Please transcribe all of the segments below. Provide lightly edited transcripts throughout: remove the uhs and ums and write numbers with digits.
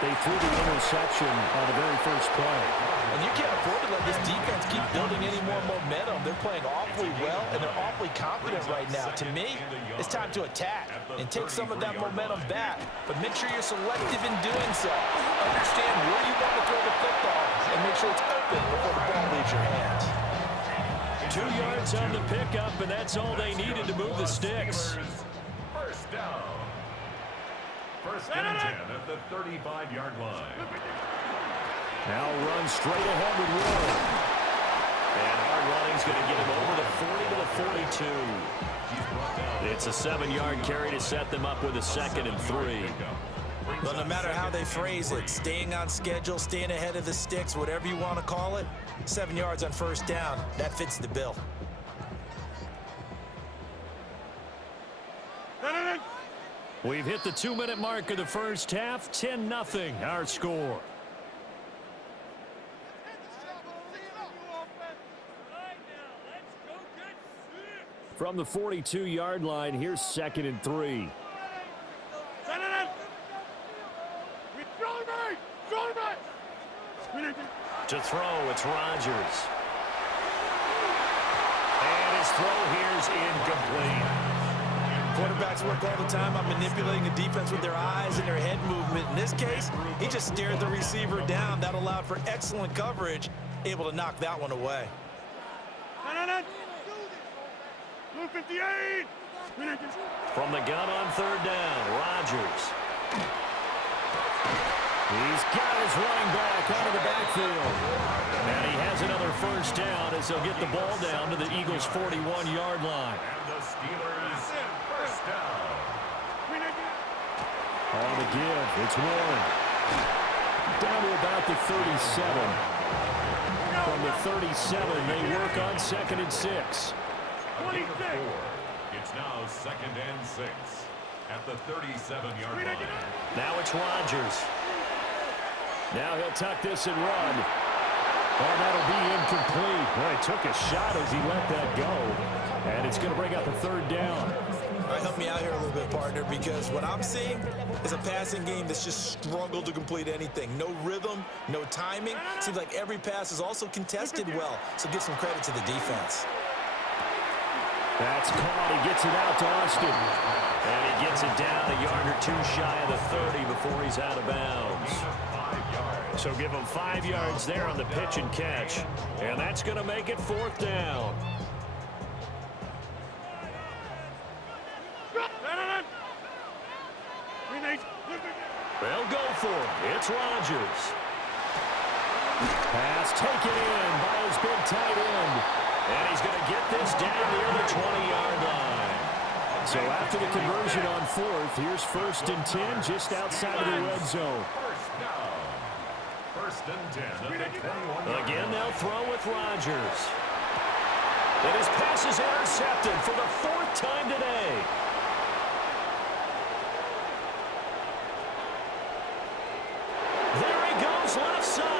They threw the interception on the very first play. And you can't afford to let this defense keep building any more momentum. They're playing awfully well, and they're awfully confident right now. To me, it's time to attack and take some of that momentum back. But make sure you're selective in doing so. Understand where you want to throw the football and make sure it's open before the ball leaves your hands. 2 yards on the pickup, and that's all they needed to move the sticks. First down. First and 10 at the 35-yard line. Now run straight ahead with Warren. And hard running's going to get him over the 40 to the 42. It's a 7-yard carry to set them up with a 2nd and 3. Well, no matter how they phrase it, staying on schedule, staying ahead of the sticks, whatever you want to call it, 7 yards on first down, that fits the bill. We've hit the 2-minute mark of the first half. 10-0 our score. From the 42-yard line, here's 2nd and 3. To throw, it's Rodgers. And his throw here's incomplete. Quarterbacks work all the time on manipulating the defense with their eyes and their head movement. In this case, he just stared the receiver down. That allowed for excellent coverage, able to knock that one away. From the gun on 3rd down, Rodgers. He's got his running back out of the backfield. And he has another first down as he'll get the ball down to the Eagles' 41-yard line. And the Steelers first down. On the give, it's Warren. Down to about the 37. From the 37, they work on 2nd and 6. It's now 2nd and 6 at the 37-yard line. Now it's Rodgers. Now he'll tuck this and run. And that'll be incomplete. Well, he took a shot as he let that go. And it's going to bring up a 3rd down. All right, help me out here a little bit, partner, because what I'm seeing is a passing game that's just struggled to complete anything. No rhythm, no timing. Seems like every pass is also contested well, so give some credit to the defense. That's caught. He gets it out to Austin. And he gets it down a yard or 2 shy of the 30 before he's out of bounds. So give him 5 yards there on the pitch and catch. And that's going to make it 4th down. They'll go for it. It's Rodgers. Pass taken in by his big tight end. And he's going to get this down near the 20-yard line. So after the conversion on 4th, here's 1st and 10 just outside of the red zone. First and 10 at the 21. Again, they'll throw with Rodgers. And his pass is intercepted for the 4th time today. There he goes left side.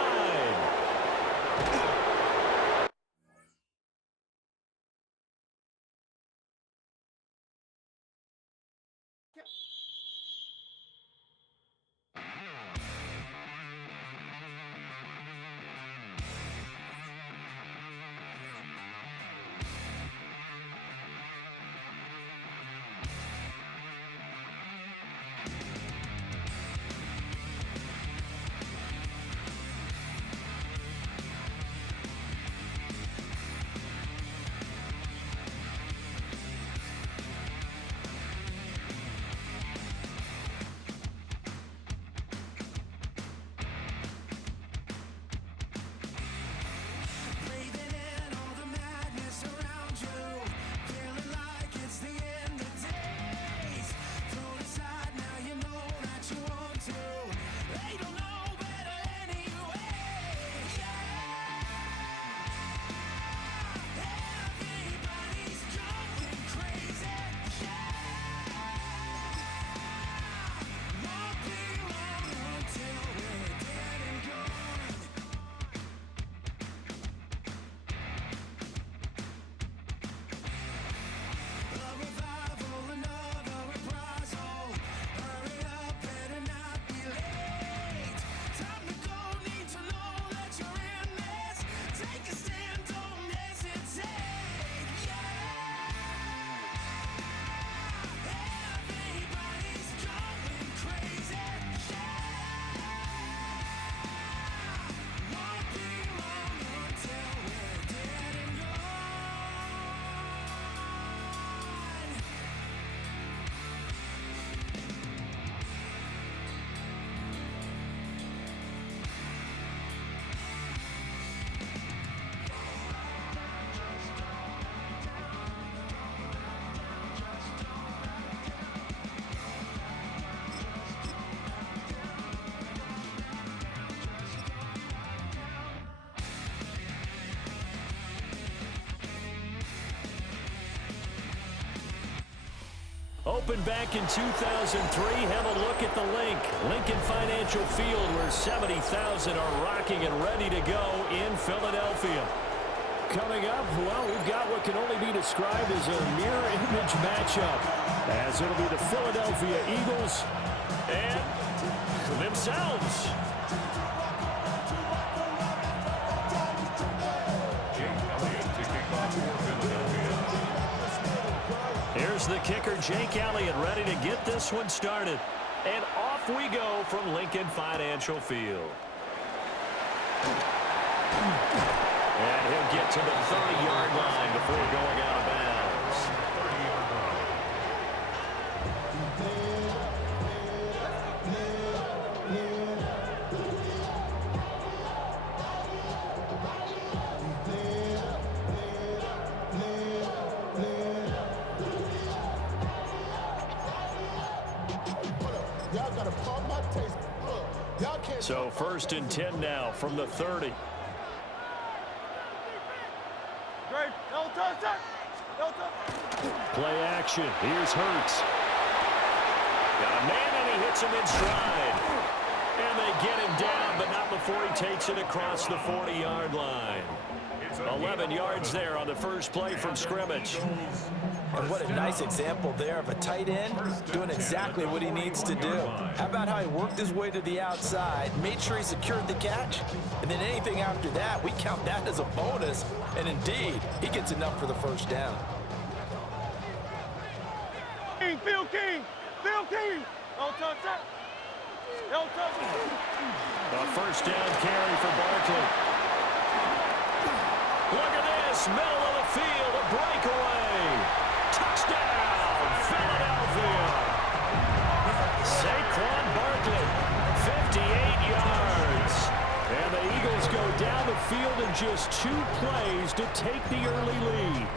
opened back in 2003. Have a look at the link. Lincoln Financial Field, where 70,000 are rocking and ready to go in Philadelphia. Coming up, well, we've got what can only be described as a mirror image matchup, as it'll be the Philadelphia Eagles and themselves. Here's the kicker, Jake Elliott, ready to get this one started. And off we go from Lincoln Financial Field. And he'll get to the 30-yard line before going out of bounds. 30-yard line. So 1st and 10 now from the 30. Play action. Here's Hurts. Got a man, and he hits him in stride. And they get him down, but not before he takes it across the 40-yard line. 11 yards there on the first play from scrimmage. And what a nice example there of a tight end doing exactly what he needs to do. How about how he worked his way to the outside, made sure he secured the catch, and then anything after that, we count that as a bonus. And indeed, he gets enough for the first down. Phil King. Don't touch that. Don't touch it. A first down carry for Barkley. Look at this, middle of the field, a breakaway. Touchdown, Philadelphia. Saquon Barkley, 58 yards. And the Eagles go down the field in just 2 plays to take the early lead.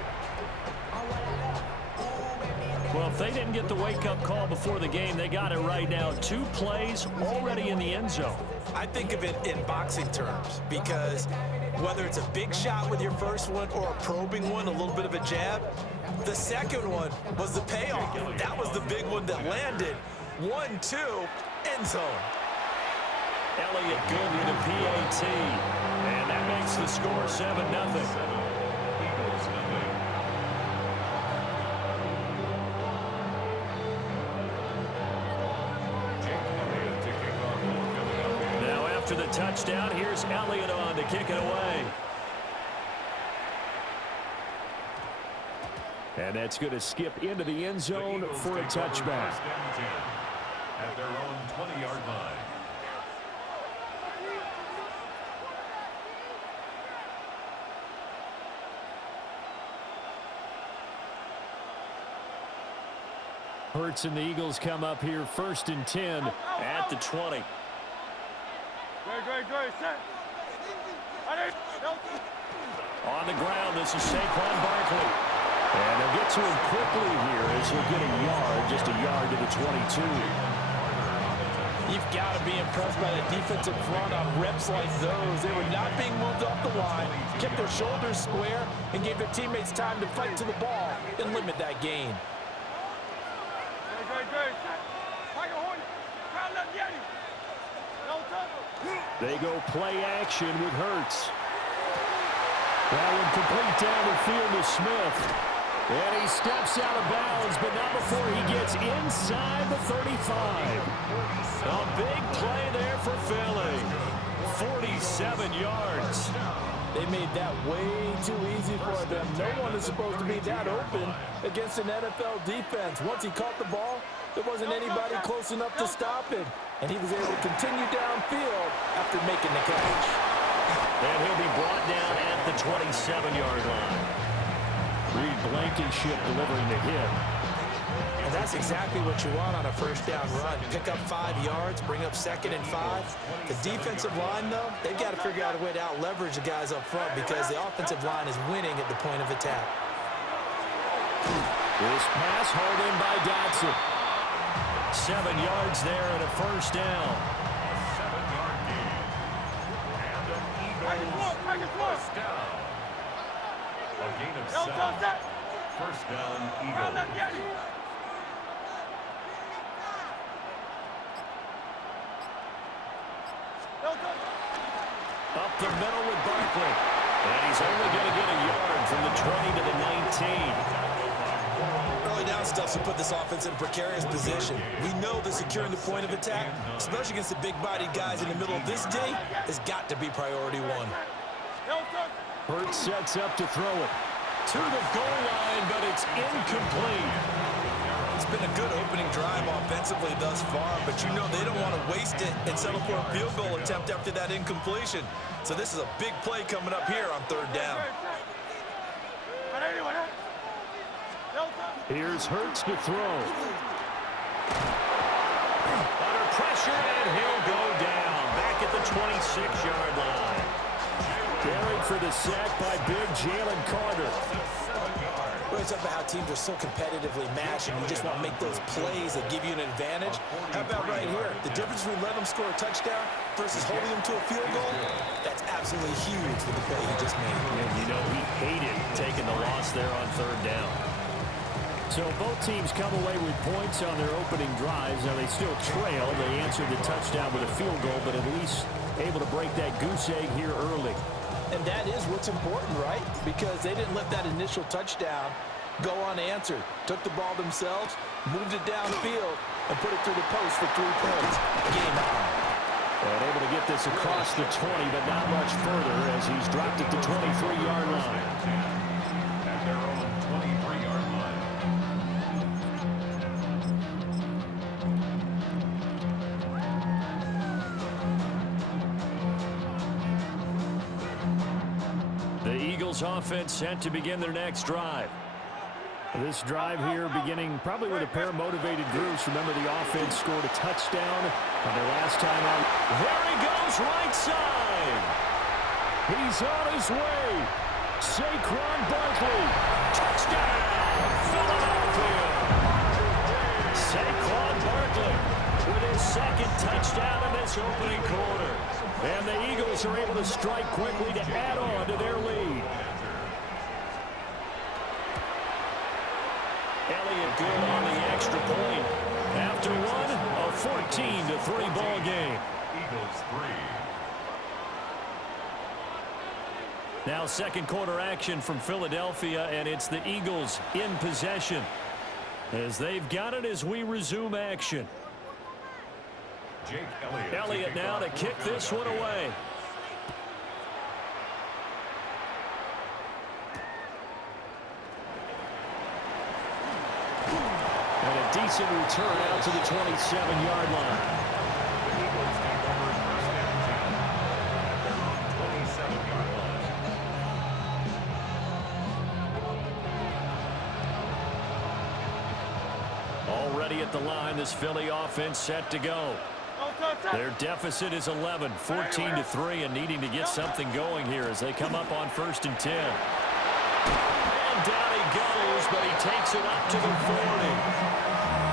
Well, if they didn't get the wake-up call before the game, they got it right now. 2 plays already in the end zone. I think of it in boxing terms because whether it's a big shot with your first one or a probing one, a little bit of a jab, the second one was the payoff. That was the big one that landed. 1-2, end zone. Elliott good with a PAT. And that makes the score 7-0. After the touchdown, here's Elliott on to kick it away. And that's going to skip into the end zone for a touchback. At their own 20-yard line. Hurts and the Eagles come up here 1st and 10 at the 20. Great, set. On the ground, this is Saquon Barkley. And they'll get to him quickly here as he'll get a yard, just a yard to the 22. You've got to be impressed by the defensive front on reps like those. They were not being moved off the line, kept their shoulders square, and gave their teammates time to fight to the ball and limit that gain. They go play action with Hurts. That one complete down the field to Smith. And he steps out of bounds, but not before he gets inside the 35. A big play there for Philly. 47 yards. They made that way too easy for them. No one is supposed to be that open against an NFL defense. Once he caught the ball, there wasn't anybody close enough to stop him. And he was able to continue downfield after making the catch. And he'll be brought down at the 27-yard line. Reed Blankenship delivering the hit. And that's exactly what you want on a first down run. Pick up 5 yards, bring up 2nd and 5. The defensive line, though, they've got to figure out a way to out-leverage the guys up front because the offensive line is winning at the point of attack. This pass hauled in by Dotson. 7 yards there and a first down. 7-yard gain. And an Eagles first down. A gain of 7. First down, Eagles. Up the middle with Barkley. And he's only going to get a yard from the 20 to the 19. Early down stuff to put this offense in a precarious position. We know that securing the point of attack, especially against the big-bodied guys in the middle of this day, has got to be priority one. Hurts sets up to throw it to the goal line, but it's incomplete. It's been a good opening drive offensively thus far, but you know they don't want to waste it and settle for a field goal attempt after that incompletion. So this is a big play coming up here on third down. Here's Hurts to throw. Under pressure, and he'll go down. Back at the 26-yard line. Buried for the sack by big Jalen Carter. Well, it's about how teams are so competitively matched, and you just want to make those plays that give you an advantage. How about right here? The difference between letting them score a touchdown versus holding them to a field goal, that's absolutely huge for the play he just made. And you know he hated taking the loss there on third down. So both teams come away with points on their opening drives. Now they still trail. They answered the touchdown with a field goal, but at least able to break that goose egg here early. And that is what's important, right? Because they didn't let that initial touchdown go unanswered. Took the ball themselves, moved it downfield, and put it through the post for 3 points. Game on. And able to get this across the 20, but not much further as he's dropped at the 23-yard line. At their own 23-yard line. The Eagles offense set to begin their next drive. This drive here beginning probably with a pair of motivated groups. Remember, the offense scored a touchdown on their last time out. There he goes, right side. He's on his way. Saquon Barkley. Touchdown, Philadelphia. Saquon Barkley with his second touchdown in this opening quarter. And the Eagles are able to strike quickly to add on to their lead. Elliott good on the extra point. After one, a 14-3 ball game. Eagles 3. Now second quarter action from Philadelphia, and it's the Eagles in possession as they've got it as we resume action. Jake Elliott. Elliott now to kick this one away. And a decent return out to the 27-yard line. The Eagles take over first and 10 at their own 27-yard line. Already at the line, this Philly offense set to go. Their deficit is 11, 14-3, and needing to get something going here as they come up on 1st and 10. And down he goes, but he takes it up to the 40.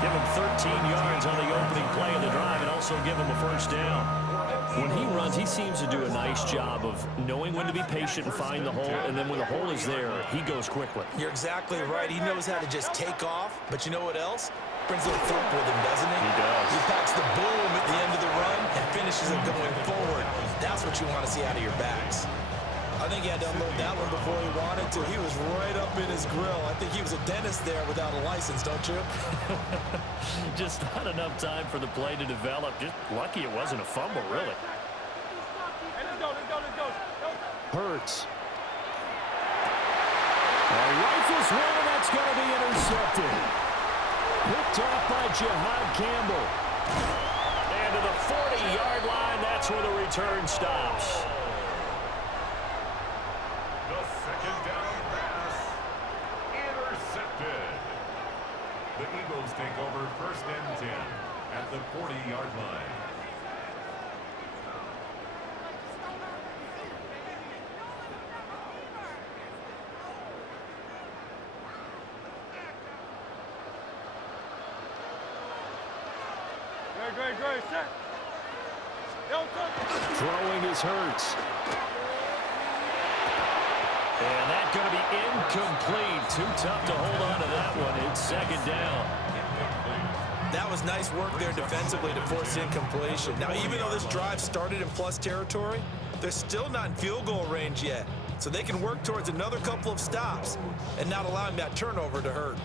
Give him 13 yards on the opening play of the drive and also give him a first down. When he runs, he seems to do a nice job of knowing when to be patient and find the hole, and then when the hole is there, he goes quickly. You're exactly right. He knows how to just take off, but you know what else? Brings a little thump with him, doesn't he? He does. He packs the boom at the end of the run and finishes it going forward. That's what you want to see out of your backs. I think he had to unload that one before he wanted to. He was right up in his grill. I think he was a dentist there without a license, don't you? Just not enough time for the play to develop. Just lucky it wasn't a fumble, really. Hurts. Rifles one, and that's going to be intercepted. Picked off by Jihad Campbell. And to the 40-yard line, that's where the return stops. The second down pass intercepted. The Eagles take over first and 10 at the 40-yard line. Great, set. Throwing is Hurts. And that's going to be incomplete. Too tough to hold on to that one. It's second down. That was nice work there defensively to force incompletion. Now, even though this drive started in plus territory, they're still not in field goal range yet. So they can work towards another couple of stops and not allowing that turnover to hurt.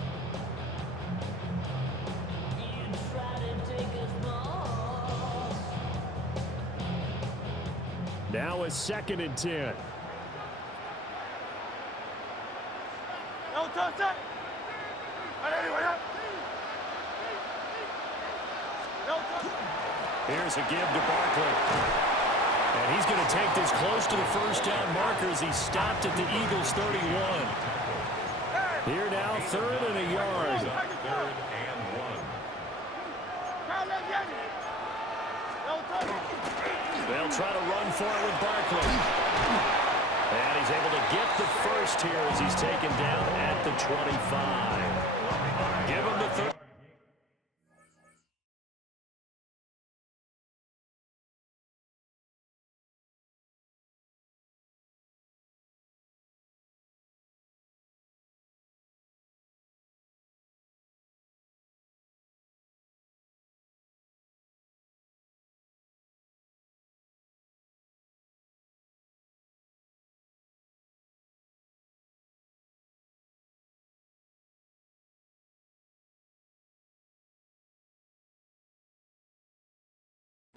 Now a 2nd and 10. No touch that. Here's a give to Barkley. And he's going to take this close to the first down marker as he stopped at the Eagles' 31. Here now, 3rd and a yard. 3rd and 1. They'll try to run for it with Barkley. And he's able to get the first here as he's taken down at the 25. Give him the 30.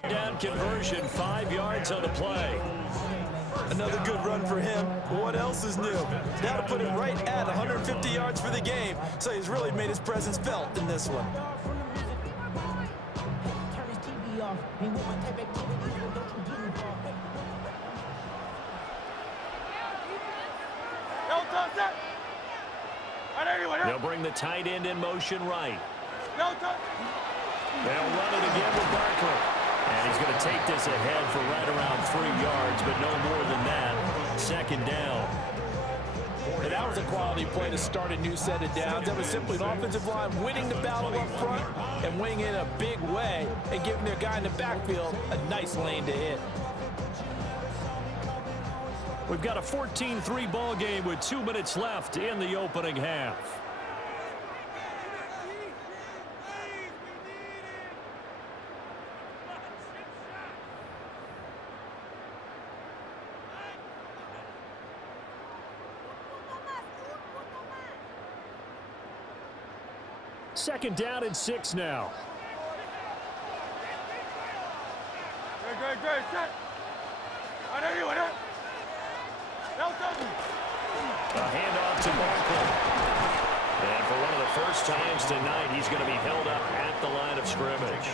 Down conversion, 5 yards on the play. Another good run for him. What else is new? That'll put him right at 150 yards for the game. So he's really made his presence felt in this one. They'll bring the tight end in motion right. No touch. They'll run it again with Barkley. And he's going to take this ahead for right around 3 yards, but no more than that. 2nd down. And that was a quality play to start a new set of downs. That was simply an offensive line winning the battle up front and winning in a big way and giving their guy in the backfield a nice lane to hit. We've got a 14-3 ball game with 2 minutes left in the opening half. Second down and 6 now. Great, set. A handoff to Barkley. And for one of the first times tonight, he's going to be held up at the line of scrimmage.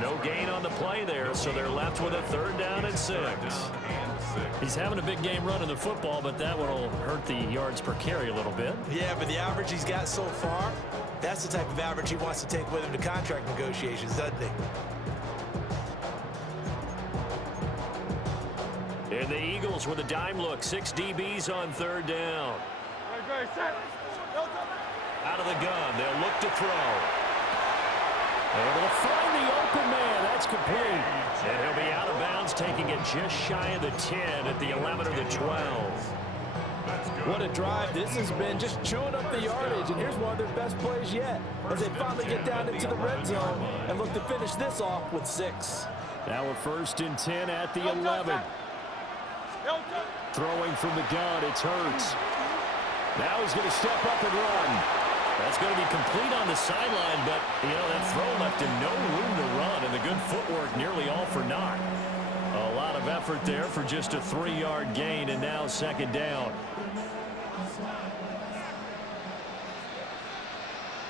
No gain on the play there, so they're left with a 3rd down and 6. He's having a big game running the football, but that will hurt the yards per carry a little bit. Yeah, but the average he's got so far, that's the type of average he wants to take with him to contract negotiations, doesn't he? And the Eagles with a dime look. 6 DBs on 3rd down. Great, set. Out of the gun. They'll look to throw. Able to find the open man. That's complete. And he'll be out of bounds, taking it just shy of the 10 at the 11 or the 12. What a drive this has been, just chewing up the yardage. And here's one of their best plays yet as they finally get down into the red zone and look to finish this off with 6. Now a 1st and 10 at the 11. Throwing from the gun, it's Hurts. Now he's going to step up and run. That's going to be complete on the sideline, but, that throw left him no room to run, and the good footwork nearly all for naught. A lot of effort there for just a 3-yard gain, and now 2nd down.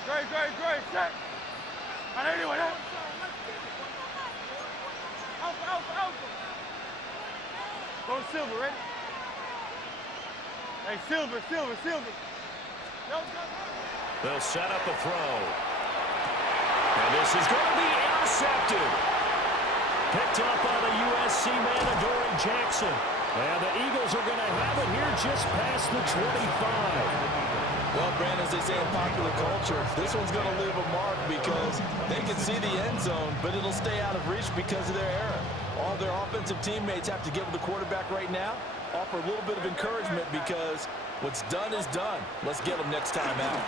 Great, set. Alpha. Go Silver, ready? Hey, Silver. They'll set up a throw. And this is going to be intercepted. Picked up by the USC man, Adoree Jackson. And the Eagles are going to have it here just past the 25. Well, Brandon, as they say in popular culture, this one's going to leave a mark because they can see the end zone, but it'll stay out of reach because of their error. All their offensive teammates have to give the quarterback right now, offer a little bit of encouragement because what's done is done. Let's get them next time out.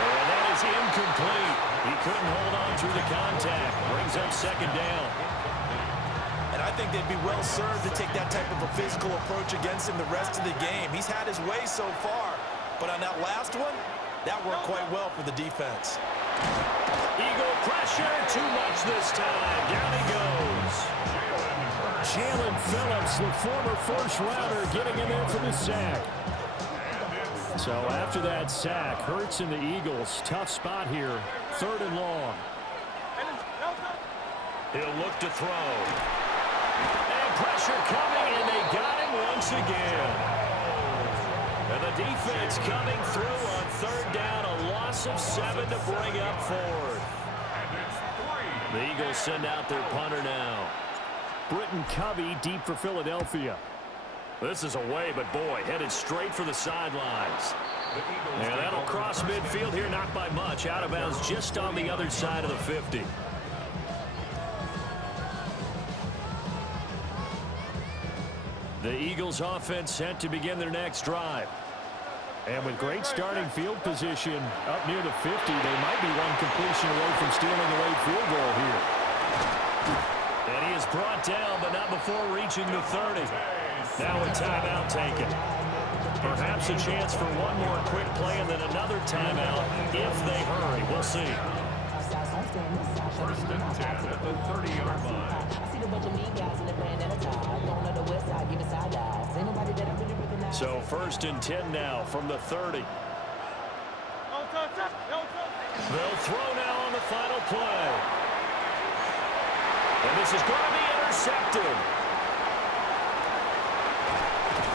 And that is is incomplete. He couldn't hold on through the contact. Brings up second down. And I think they'd be well served to take that type of a physical approach against him the rest of the game. He's had his way so far, but on that last one, that worked quite well for the defense. Eagle pressure, too much this time. Down he goes. Jalen Phillips, the former first-rounder, getting in there for the sack. So after that sack, Hurts and the Eagles, tough spot here, 3rd and long. He'll look to throw. And pressure coming, and they got him once again. And the defense coming through on 3rd down, a loss of 7 to bring up 4th. The Eagles send out their punter now. Britton Covey deep for Philadelphia. This is away, but boy, headed straight for the sidelines. And that'll cross midfield here, not by much. Out of bounds just on the other side of the 50. The Eagles offense set to begin their next drive. And with great starting field position up near the 50, they might be one completion away from stealing a late field goal here. And he is brought down, but not before reaching the 30. Now a timeout taken. Perhaps a chance for one more quick play and then another timeout if they hurry. We'll see. 1st and 10 at the 30-yard line. So 1st and 10 now from the 30. They'll throw now on the final play. And this is going to be intercepted.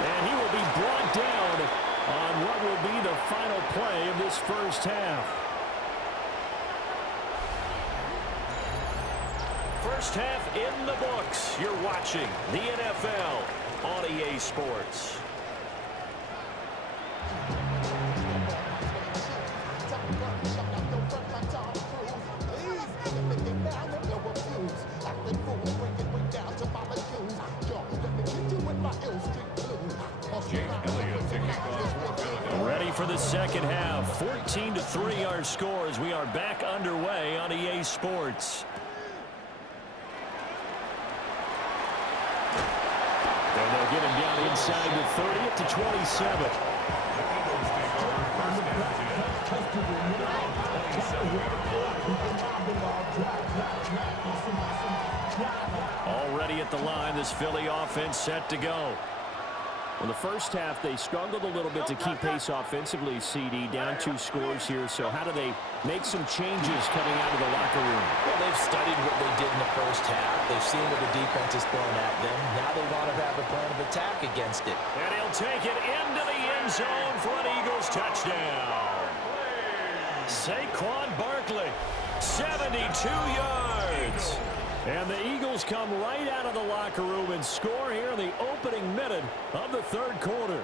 And he will be brought down on what will be the final play of this first half. First half in the books. You're watching the NFL on EA Sports. Ready for the second half. 14-3 our score as we are back underway on EA Sports. And they'll get him down inside the 30 at the 27. Already at the line, this Philly offense set to go. In the first half, they struggled a little bit to keep pace offensively, CD, down 2 scores here. So how do they make some changes coming out of the locker room? Well, they've studied what they did in the first half. They've seen what the defense has thrown at them. Now they want to have a plan of attack against it. And he'll take it into the end zone for an Eagles touchdown. Saquon Barkley, 72 yards. And the Eagles come right out of the locker room and score here in the opening minute of the 3rd quarter.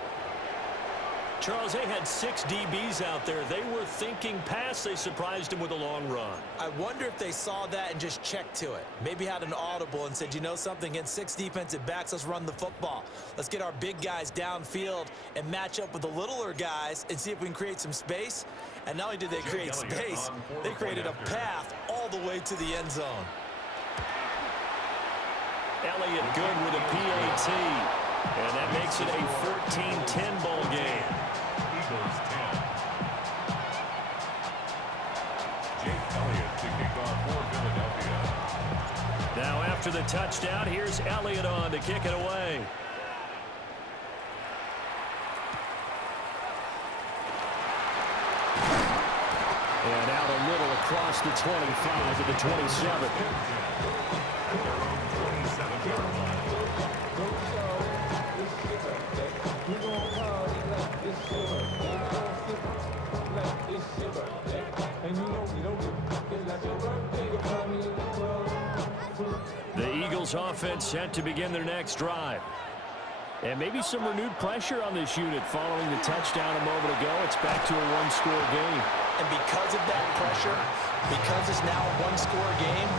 Charles, they had 6 DBs out there. They were thinking pass. They surprised him with a long run. I wonder if they saw that and just checked to it. Maybe had an audible and said, you know something, against 6 defensive backs, let's run the football. Let's get our big guys downfield and match up with the littler guys and see if we can create some space. And not only did they create space, they created a path all the way to the end zone. Elliott good with a PAT. And that makes it a 14-10 ball game. Eagles 10. Jake Elliott to kick off for Philadelphia. Now after the touchdown, here's Elliott on to kick it away. And out a little across the 25 to the 27. The Eagles offense set to begin their next drive. And maybe some renewed pressure on this unit following the touchdown a moment ago. It's back to a 1-score game. And because of that pressure, because it's now a 1-score game,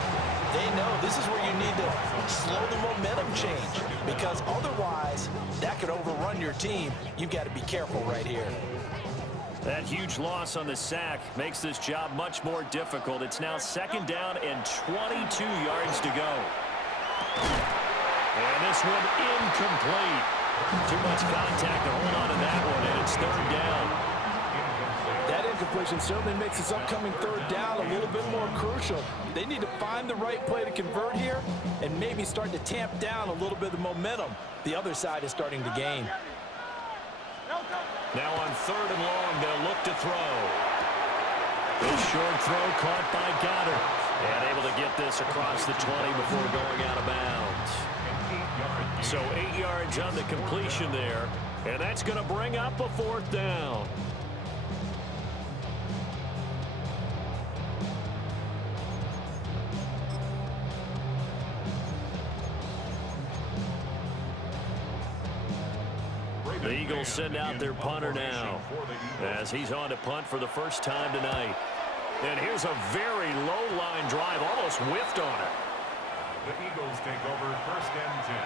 they know this is where you need to slow the momentum change. Because otherwise, that could overrun your team. You've got to be careful right here. That huge loss on the sack makes this job much more difficult. It's now 2nd down and 22 yards to go. And this one incomplete. Too much contact to hold on to that one, and it's 3rd down. That incompletion certainly makes this upcoming 3rd down a little bit more crucial. They need to find the right play to convert here and maybe start to tamp down a little bit of the momentum the other side is starting to gain. Now on 3rd and long, they'll look to throw. The short throw caught by Goddard. And able to get this across the 20 before going out of bounds. So 8 yards on the completion there. And that's going to bring up a 4th down. The Eagles send out their punter now as he's on to punt for the first time tonight. And here's a very low line drive, almost whiffed on it. The Eagles take over 1st and 10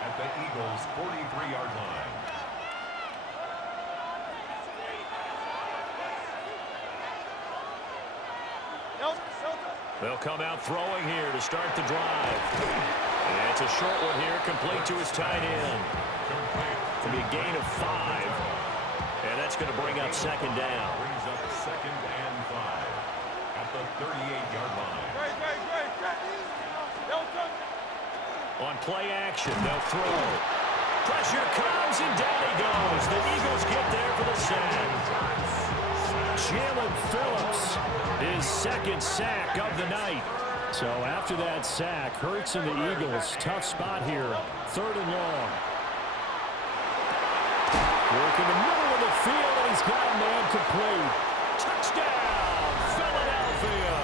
at the Eagles' 43-yard line. They'll come out throwing here to start the drive. And it's a short one here, complete to his tight end. It'll be a gain of 5. And that's going to bring up 2nd down. Brings up 2nd and 5 at the 38-yard line. On play action, they'll throw. Pressure comes, and down he goes. The Eagles get there for the sack. Jalen Phillips, his 2nd sack of the night. So after that sack, Hurts and the Eagles, tough spot here, 3rd and long. Work in the middle of the field, and he's got a man complete. Touchdown, Philadelphia.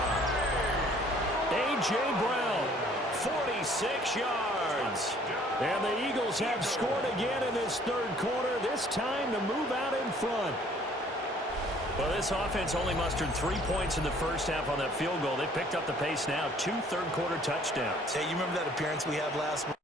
A.J. Brown, 46 yards. And the Eagles have scored again in this 3rd quarter, this time to move out in front. Well, this offense only mustered 3 points in the first half on that field goal. They picked up the pace now, 2 third-quarter touchdowns. Hey, you remember that appearance we had last week?